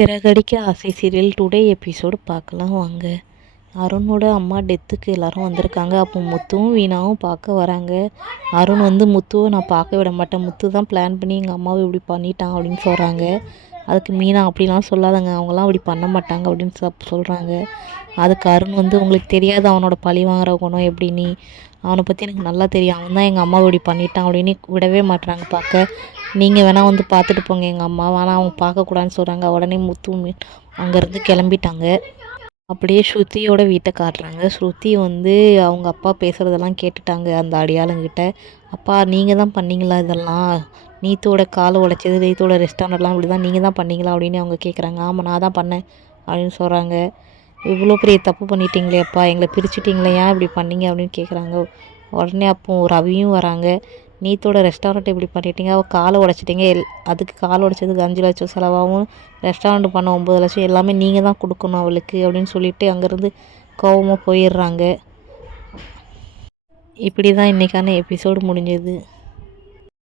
சிறகடிக்க ஆசை serial today episode பார்க்கலாம் வாங்க. அருணோட அம்மா டெத்துக்கு எல்லாரும் வந்திருக்காங்க. அப்போ முத்துவும் வீணாவும் பார்க்க வராங்க. அருண் வந்து முத்துவை நான் பார்க்க விட மாட்டேன். முத்து தான் பிளான் பண்ணி எங்கள் அம்மாவை இப்படி பண்ணிட்டான் அப்படின்னு சொல்கிறாங்க அதுக்கு மீனா அப்படிலாம் சொல்லாதங்க. அவங்களாம் அப்படி பண்ண மாட்டாங்க அப்படின்னு சொ சொல்கிறாங்க அதுக்கு அருண் வந்து உங்களுக்கு தெரியாது அவனோட பழி வாங்குற குணம் எப்படின்னு அவனை பற்றி எனக்கு நல்லா தெரியும். அவன் தான் எங்கள் அம்மாவை இப்படி பண்ணிட்டான் அப்படின்னு விடவே மாட்டுறாங்க பார்க்க. நீங்கள் வேணால் வந்து பார்த்துட்டு போங்க. எங்கள் அம்மா வேணால் அவங்க பார்க்கக்கூடாதுன்னு சொல்கிறாங்க உடனே முத்து அங்கேருந்து கிளம்பிட்டாங்க. அப்படியே ஸ்ருதியோட வீட்டை காட்டுறாங்க. ஸ்ருதி வந்து அவங்க அப்பா பேசுகிறதெல்லாம் கேட்டுட்டாங்க அந்த அடியாளுங்கிட்ட. அப்பா நீங்கள் தான் பண்ணீங்களா இதெல்லாம்? நீத்தோட காலை உடைச்சது நீத்தோட ரெஸ்டாரண்ட்லாம் இப்படி தான் நீங்கள் தான் பண்ணீங்களா? அப்படின்னு அவங்க கேட்குறாங்க ஆமாம் நான் தான் பண்ணேன். அப்படின்னு சொல்கிறாங்க இவ்வளோ பெரிய தப்பு பண்ணிட்டீங்களேப்பா எங்களை பிரிச்சுட்டிங்களே. ஏன் இப்படி பண்ணீங்க? அப்படின்னு கேட்குறாங்க உடனே அப்போ ரவியும் வராங்க. நீத்தோட ரெஸ்டாரண்ட் இப்படி பண்ணிட்டீங்க அவள் காலை உடச்சிட்டிங்க எல் அதுக்கு கால் உடச்சதுக்கு அஞ்சு லட்சம் செலவாகவும் ரெஸ்டாரண்ட் பண்ண ஒம்பது லட்சம் எல்லாமே நீங்கள் தான் கொடுக்கணும் அவளுக்கு அப்படின்னு சொல்லிட்டு அங்கேருந்து கோவமாக போயிடுறாங்க. இப்படி தான் இன்றைக்கான எபிசோடு முடிஞ்சது.